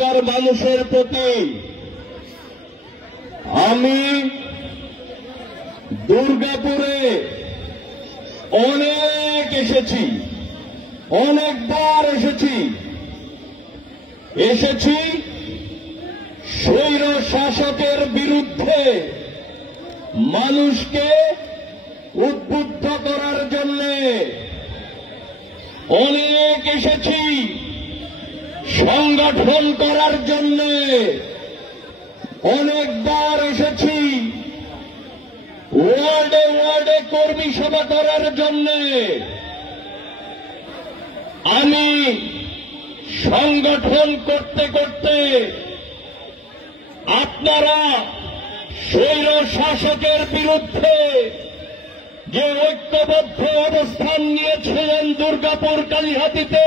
এলাকার মানুষের প্রতি আমি দুর্গাপুরে অনেক এসেছি, অনেকবার এসেছি স্বৈর শাসকের বিরুদ্ধে মানুষকে উদ্বুদ্ধ করার জন্য, অনেক এসেছি সংগঠন করার জন্য, অনেকবার এসেছি ওয়ার্ডে ওয়ার্ডে কর্মী সভা করার জন্য। আমি সংগঠন করতে করতে আপনারা স্বৈর শাসকের বিরুদ্ধে যে ঐক্যবদ্ধ অবস্থান নিয়েছিলেন দুর্গাপুর কালীহাতিতে,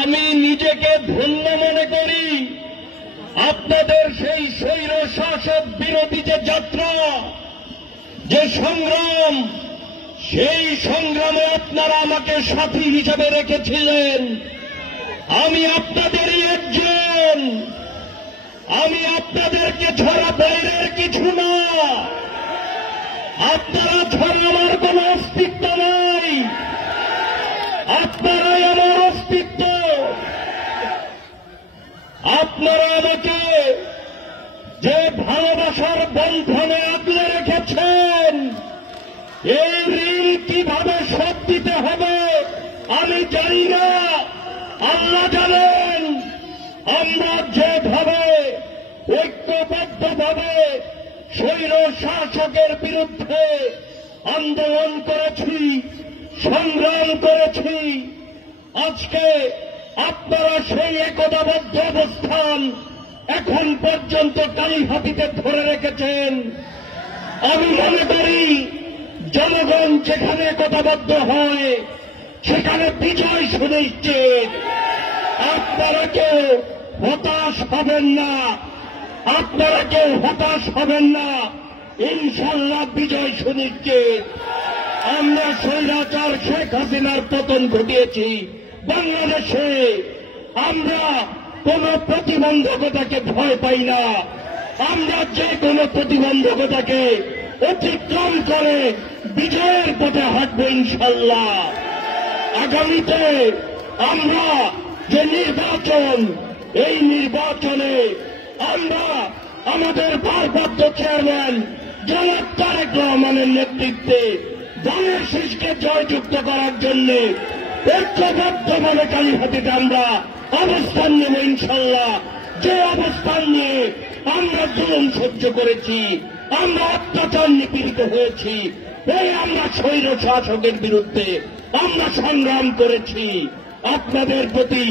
আমি নিজেকে ধন্য মনে করি। আপনাদের সেই স্বৈর শাসক বিরোধী যে যাত্রা, যে সংগ্রাম, সেই সংগ্রামে আপনারা আমাকে সাথী হিসেবে রেখেছিলেন। আমি আপনাদেরই একজন, আমি আপনাদেরকে ছাড়া বাইরের কিছু না। আপনারা ছাড়া আমার কোন অস্তিত্ব নাই, আপনারাই আমার অস্তিত্ব। আপনারা আমাকে যে ভালোবাসার বন্ধনে আগলে রেখেছেন, এই ঋণ কিভাবে শোধ দিতে হবে আমি জানি না, আল্লাহ জানেন। আমরা যেভাবে ঐক্যবদ্ধভাবে স্বৈর শাসকের বিরুদ্ধে আন্দোলন করেছি, সংগ্রাম করেছি, আজকে আপনারা সেই একতাবদ্ধ অবস্থান এখন পর্যন্ত কালীহাতিতে ধরে রেখেছেন। আমি মনে করি জনগণ যেখানে একতাবদ্ধ হয় সেখানে বিজয় সুনিশ্চিত। আপনারা কেউ হতাশ হবেন না, আপনারা কেউ হতাশ হবেন না, ইনশাল্লাহ বিজয় সুনিশ্চিত। আমরা স্বৈরাচার শেখ হাসিনার পতন ঘটিয়েছি বাংলাদেশে। আমরা কোন প্রতিবন্ধকতাকে ভয় পাই না, আমরা যে কোনো প্রতিবন্ধকতাকে অতিক্রম করে বিজয়ের পথে হাঁটব ইনশাল্লাহ। আগামীতে আমরা যে নির্বাচন, এই নির্বাচনে আমরা আমাদের ভারপ্রাপ্ত চেয়ারম্যান জনাব তারেক রহমানের নেতৃত্বে দলের শীষকে জয়যুক্ত করার জন্য ঐক্যবদ্ধভাবে কালীহাতিতে আমরা অবস্থান নেব ইনশাল্লাহ। যে অবস্থান নিয়ে আমরা জুলুম সহ্য করেছি, আমরা অত্যাচার নিপীড়িত হয়েছি, এই আমরা স্বৈর শাসকের বিরুদ্ধে আমরা সংগ্রাম করেছি। আপনাদের প্রতি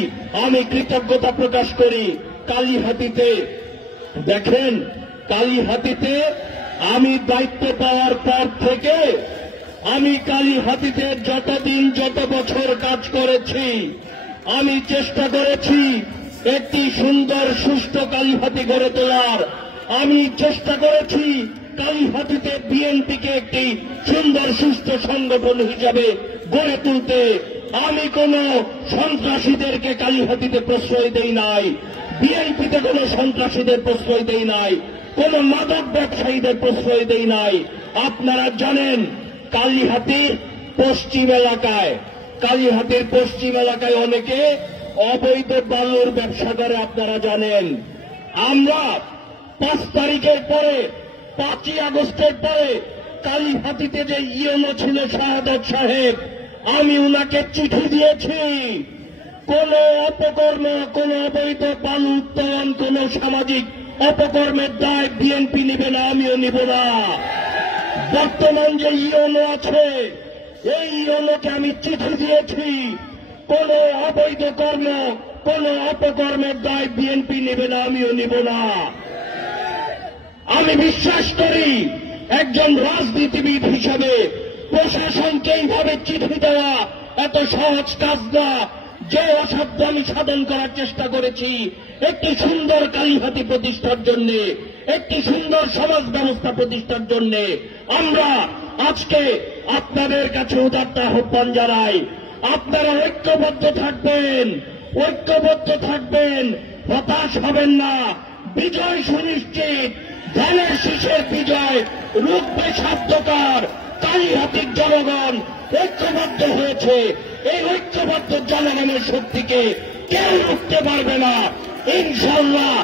আমি কৃতজ্ঞতা প্রকাশ করি। কালীহাতিতে দেখেন, কালীহাতিতে আমি দায়িত্ব পাওয়ার পর থেকে আমি কালীহাতিতে যতদিন যত বছর কাজ করেছি, আমি চেষ্টা করেছি একটি সুন্দর সুষ্ঠু কালীহাতি গড়ে তোলার। আমি চেষ্টা করেছি কালীহাতিতে বিএনপিকে একটি সুন্দর সুস্থ সংগঠন হিসাবে গড়ে তুলতে। আমি কোন সন্ত্রাসীদেরকে কালীহাতিতে প্রশ্রয় দেই নাই, বিএনপিতে কোন সন্ত্রাসীদের প্রশ্রয় দেই নাই, কোন মাদক ব্যবসায়ীদের প্রশ্রয় দেই নাই। আপনারা জানেন কালীহাতির পশ্চিম এলাকায় অনেকে অবৈধ বালুর ব্যবসা করে, আপনারা জানেন। আমরা 5 তারিখের পরে, 5ই আগস্টের পরে কালীহাতিতে যে ইউনো ছিল শাহাদত সাহেব, আমি উনাকে চিঠি দিয়েছি। কোন অপকর্ম, কোন অবৈধ বালু উত্তোলন, কোন সামাজিক অপকর্মের দায় বিএনপি নিবে না, আমিও নিব না। বর্তমান যে ইউনো আছে, এই ইউনোকে আমি চিঠি দিয়েছি। কোন অবৈধ কর্ম, কোন অপকর্মের দায় বিএনপি নেবে না, আমিও নিব না। আমি বিশ্বাস করি একজন রাজনীতিবিদ হিসাবে প্রশাসনকে এইভাবে চিঠি দেওয়া এত সহজ কাজ না। যে অসাধ্য আমি সাধন করার চেষ্টা করেছি একটি সুন্দর কালীহাতি প্রতিষ্ঠার জন্য, একটি সুন্দর সমাজ ব্যবস্থা প্রতিষ্ঠার জন্য। আমরা আজকে আপনাদের কাছে উদাত্ত আহ্বান জানাই, আপনারা ঐক্যবদ্ধ থাকবেন। ঐক্যবদ্ধ থাকবেন, হতাশ হবেন না। বিজয় সুনিশ্চিত, ধানের শীষের বিজয় রুখবে সাধ্যকার। কালীহাতির জনগণ ঐক্যবদ্ধ হয়েছে, এই ঐক্যবদ্ধ জনগণের শক্তিকে কেউ রুখতে পারবে না। ইনশাআল্লাহ